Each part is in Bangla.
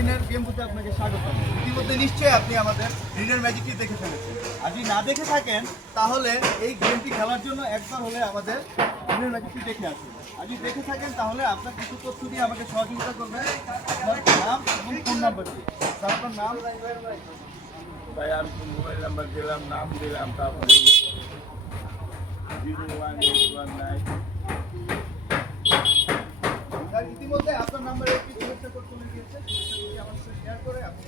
ঋণের গেম বুথে আপনাকে স্বাগতম। ইতিমধ্যে নিশ্চয়ই আপনি আমাদের ঋণের ম্যাজিকটি দেখে ফেলেছেন। আর যদি না দেখে থাকেন তাহলে এই গেমটি খেলার জন্য একবার হলে আমাদের ঋণের ম্যাজিকটি দেখে আসুন। আর যদি দেখে থাকেন তাহলে আপনার কিছু তথ্য দিয়ে আমাকে সহযোগিতা করবেন। আপনার নাম এবং ফোন নাম্বার দিয়ে। স্যার আপনার নাম? ভাই আমি মোবাইল নাম্বার দিলাম, নাম দিলাম, তারপরে 01819। স্যার ইতিমধ্যে আপনার নাম্বারে একটি শুভেচ্ছা কোড চলে গিয়েছে। সেটি আমার সাথে শেয়ার করে আপনি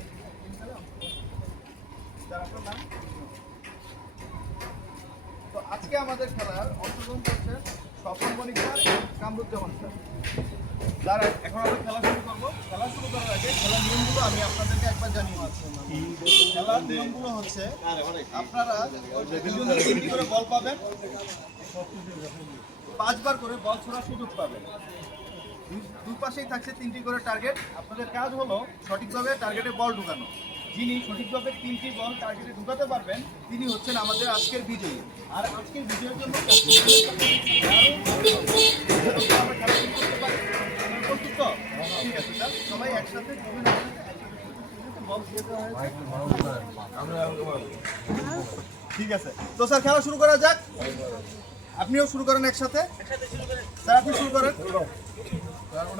স্যার আপনার নাম? তো আজকে আমাদের খেলার অংশগ্রহণ করছে স্বপন বণিক স্যার এবং কামরুজ্জামান স্যার। যারা এখন আমরা খেলা শুরু করবো। খেলা শুরু করার আগে খেলার নিয়মগুলো আমি আপনাদেরকে একবার জানিয়ে দিচ্ছি। খেলার নিয়মগুলো হচ্ছে আপনারা দুজনে তিনটি করে বল পাবেন, 5 বার করে বল ছোড়ার সুযোগ পাবেন। দুই পাশেই থাকছে 3টি করে টার্গেট। আপনাদের কাজ হলো সঠিকভাবে টার্গেটে বল ঢুকানো। যিনি সঠিকভাবে 3টি বল টার্গেটে ঢুকাতে পারবেন তিনি হচ্ছেন আমাদের আজকের বিজয়ী। আর আজকের বিজয়ের জন্য আমরা খেলা শুরু করতে পারি। প্রস্তুত তো? ঠিক আছে স্যার, সবাই একসাথে ঠিক আছে। তো স্যার খেলা শুরু করা যাক। আপনিও শুরু করেন একসাথে। স্যার আপনি শুরু করেন।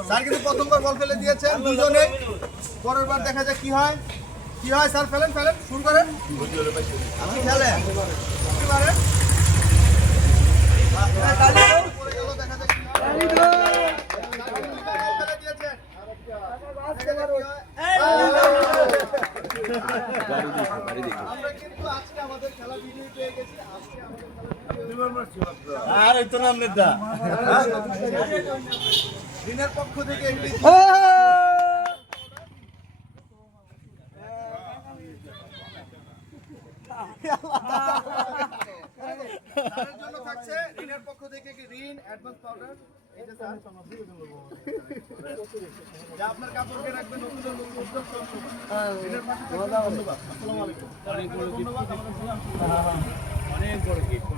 স্যার কিন্তু প্রথমবার বল ফেলে দিয়েছেন দুজনে। পরের বার দেখা যাক কি হয়। কি হয় স্যার? ফেলেন ফেলেন, শুরু করেন। আপনি খেলেন, আপনি পারেন। পড়ে গেল, দেখা যাক কি হয়। ফেলে দিয়েছেন। আমরা কিন্তু আজকে আমাদের খেলা বিজয়ী পেয়ে গেছি। আজকে আমাদের আর এই তো নাম নেতা ঋণের পক্ষ থেকে একটি তাদের জন্য থাকছে ঋণের পক্ষ থেকে ঋণ অ্যাডভান্স পাউডার। এই যে স্যার যা আপনার কাপড়কে রাখবেন নতুন উদ্যোগ ঋণের পাশে থাকবেন। ধন্যবাদ। আসসালামু আলাইকুম। ধন্যবাদ। অনেক বড় গিফট।